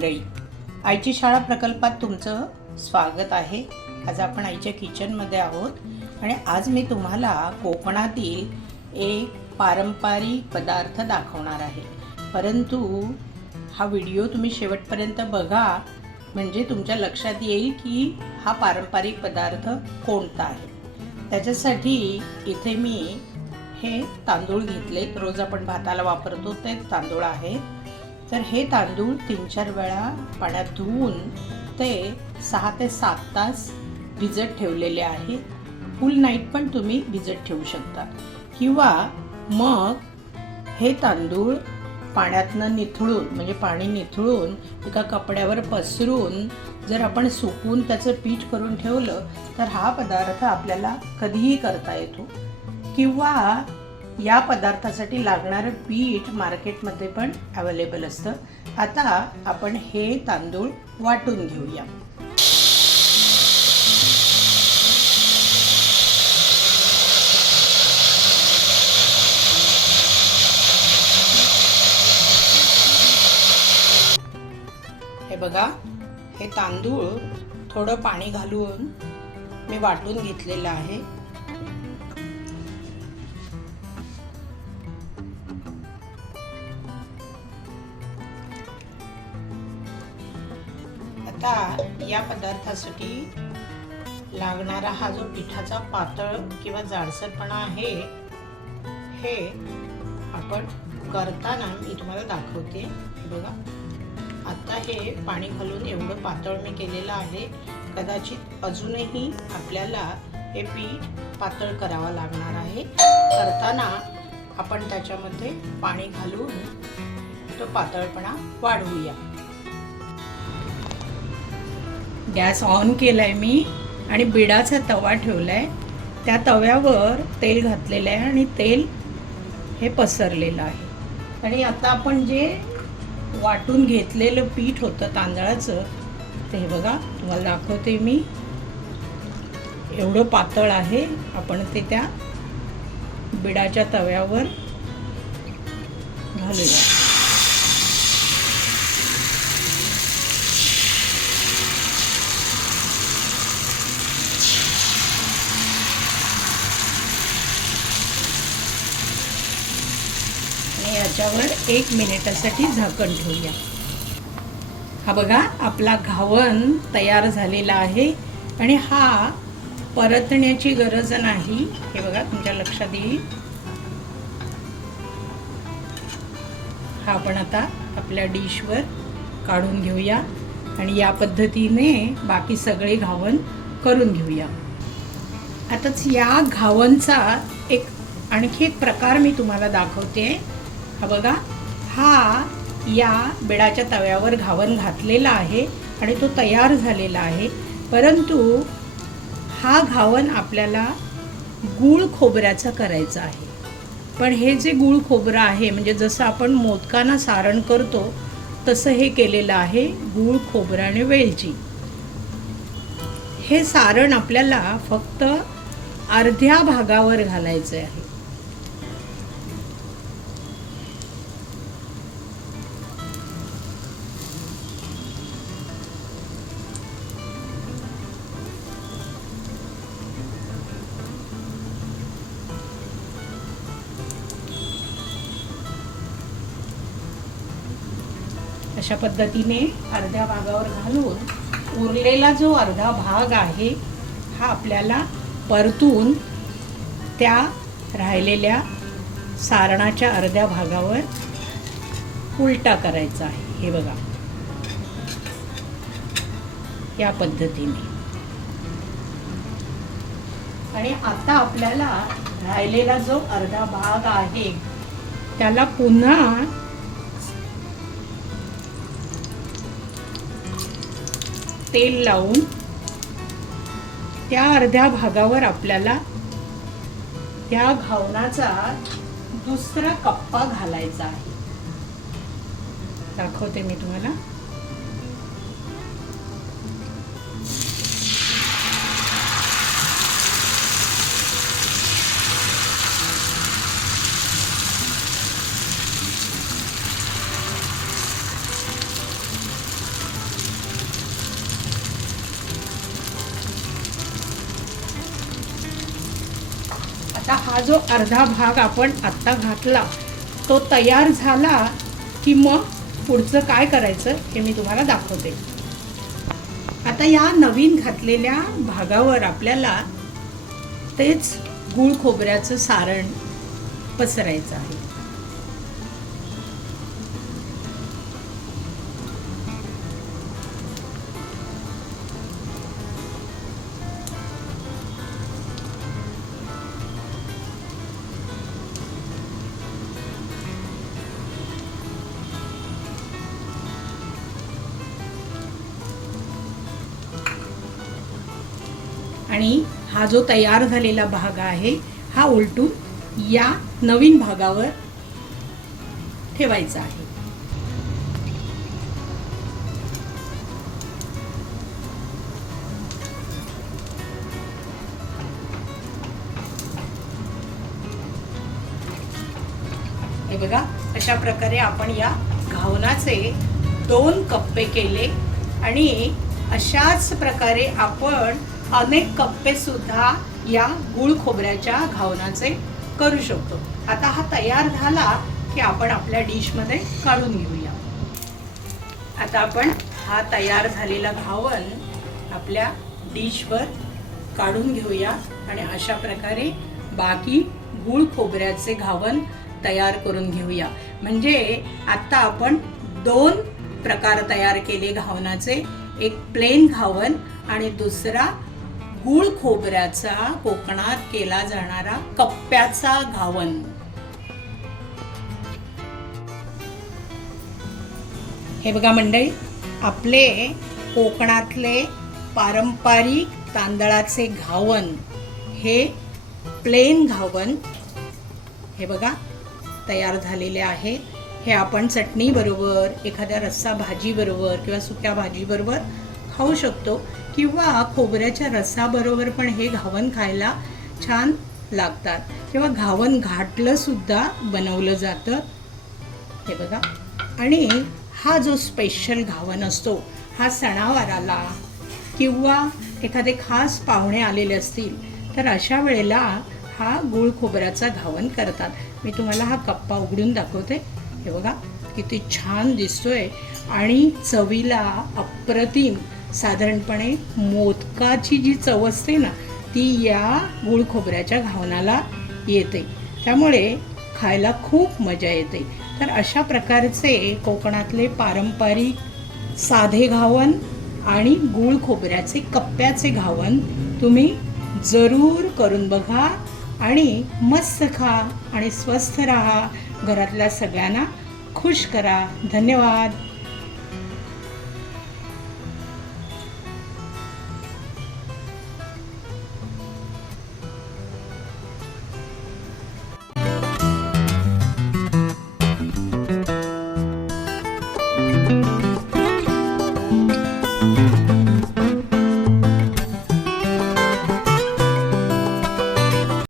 मंडळी, आईची शाळा प्रकल्पात तुमचं स्वागत आहे। आज आपण आईच्या किचनमध्ये आहोत आणि आज मी तुम्हाला कोकणातील एक पारंपरिक पदार्थ दाखवणार आहे। परंतु हा व्हिडिओ तुम्ही शेवटपर्यंत बघा, म्हणजे तुमच्या लक्षात येईल की हा पारंपरिक पदार्थ कोणता आहे। त्याच्यासाठी इथे मी हे तांदूळ घेतले, रोज आपण भाताला वापरतो ते तांदूळ आहे। तर हे तांदूळ 3-4 वेळा पाण्यात धुवून ते 6 ते 7 तास भिजत ठेवलेले आहे। फुल नाईट पण तुम्ही भिजत ठेवू शकता, किंवा मग हे तांदूळ पाण्यातनं निथळून, म्हणजे पाणी निथळून एका कपड्यावर पसरून जर आपण सुकवून त्याचं पीठ करून ठेवलं तर हा पदार्थ आपल्याला कधीही करता येतो। किंवा या पदार्थासाठी लागणारं पीठ मार्केटमध्ये पण अवेलेबल असतं। आता आपण हे तांदूळ वाटून घेऊया। हे बघा, हे तांदूळ थोडं पाणी घालून मी वाटून घेतलेलं आहे। आता या पदार्थासाठी लागणारा हा जो पिठाचा पातळ किंवा जाडसरपणा आहे, हे आपण करताना मी तुम्हाला दाखवते। बघा, आता हे पाणी घालून एवढं पातळ मी केलेलं आहे। कदाचित अजूनही आपल्याला हे पीठ पातळ करावं लागणार आहे। करताना आपण त्याच्यामध्ये पाणी घालून तो पातळपणा वाढवूया। गॅस ऑन केलाय मी आणि बिडाचा तवा ठेवलाय। त्या तव्यावर तेल घातलेलं आहे आणि तेल हे पसरलेलं आहे। आणि आता आपण जे वाटून घेतलेलं पीठ होतं तांदळाचं, ते हे बघा तुम्हाला दाखवते मी, एवढं पातळ आहे। आपण ते त्या बिडाच्या तव्यावर घालूया। याच्यावर 1 मिनिटासाठी झाकण ठेवूया। हा बघा, आपला घावन तयार झालेला आहे आणि हा परतण्याची गरज नाही। हे बघा, तुमच्या लक्षात येईल। हा आपण आता आपल्या डिशवर काढून घेऊया आणि या पद्धतीने बाकी सगळे घावन करून घेऊया। आताच या घावनचा आणखी एक प्रकार मी तुम्हाला दाखवते। हा बघा, हा या बिडाच्या तव्यावर घावन घातलेला आहे आणि तो तयार झालेला आहे। परंतु हा घावन आपल्याला गूळ खोबऱ्याचा करायचा आहे। पण हे जे गूळ खोबरं आहे, म्हणजे जसं आपण मोदकांना सारण करतो तसं हे केलेलं आहे, गूळ खोबरं आणि वेलची। हे सारण आपल्याला फक्त अर्ध्या भागावर घालायचं आहे। अशा पद्धतीने अर्ध्या भागावर घालून उरलेला जो अर्धा भाग आहे हा आपल्याला परतून त्या राहिलेल्या सारणाच्या अर्ध्या भागावर उलटा करायचा आहे। हे बघा, या पद्धतीने। आणि आता आपल्याला राहिलेला जो अर्धा भाग आहे त्याला पुन्हा तेल लावून त्या अर्ध्या भागावर आपल्याला त्या घावनाचा दुसरा कप्पा घालायचा आहे। दाखवते मी तुम्हाला। आता हा जो अर्धा भाग आपण आत्ता घातला तो तयार झाला की मग पुढचं काय करायचं हे मी तुम्हाला दाखवते. आता या नवीन घातलेल्या भागावर आपल्याला तेच गूळ खोबऱ्याचं सारण पसरायचं आहे. आणि हा जो तयार झालेला भाग आहे हा उलटून या नवीन भागावर ठेवायचा आहे. हे बघा, अशा प्रकारे आपण या घावनाचे 2 कप्पे केले आणि अशाच प्रकारे आपण अनेक कप्पे सुद्धा या गूळ खोबऱ्याच्या घावनाचे करू शकतो. आता हा तयार झाला की आपण आपल्या डिशमध्ये काढून घेऊया. आता आपण हा तयार झालेला घावन आपल्या डिशवर काढून घेऊया आणि अशा प्रकारे बाकी गूळ खोबऱ्याचे घावन तयार करून घेऊया. म्हणजे आता आपण 2 प्रकार तयार केले घावनाचे, एक प्लेन घावन आणि दुसरा गूळ खोबऱ्याचा कोकणात केला जाणारा कप्प्याचा घावन. हे बघा मंडळी, आपले कोकणातले पारंपरिक तांदळाचे घावन हे प्लेन घावन हे बघा तयार झालेले आहे. हे आपण चटणी बरोबर, एखाद्या रस्सा भाजी बरोबर किंवा सुक्या भाजी बरोबर खाऊ शकतो किंवा खोबऱ्याच्या रसाबरोबर पण हे घावन खायला छान लागतात किंवा घावन घाटलं सुद्धा बनवलं जातं. हे बघा, आणि हा जो स्पेशल घावन असतो हा सणावाराला किंवा एखादे खास पाहुणे आलेले असतील तर अशा वेळेला हा गूळ खोबऱ्याचा घावन करतात. मी तुम्हाला हा कप्पा उघडून दाखवते. हे बघा किती छान दिसतोय आणि चवीला अप्रतिम, साधारणपणे मोदकाची जी चव असते ना ती या गूळ खोबऱ्याच्या घावनाला येते, त्यामुळे खायला खूप मजा येते. तर अशा प्रकारचे कोकणातले पारंपरिक साधे घावन आणि गूळ खोबऱ्याचे कप्प्याचे घावन तुम्ही जरूर करून बघा आणि मस्त खा आणि स्वस्थ राहा. घरातल्या सगळ्यांना खुश करा. धन्यवाद.